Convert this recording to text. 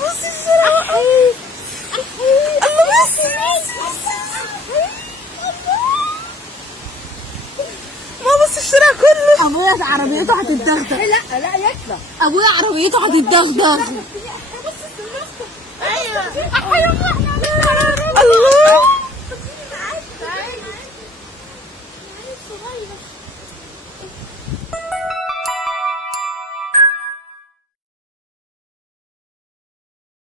بصي الشارع. الله بصي ما بصي الشارع كله. ابويا عربيته هتتدغدغ. لا يطلع. ابويا عربيته هتتدغدغ. ايوه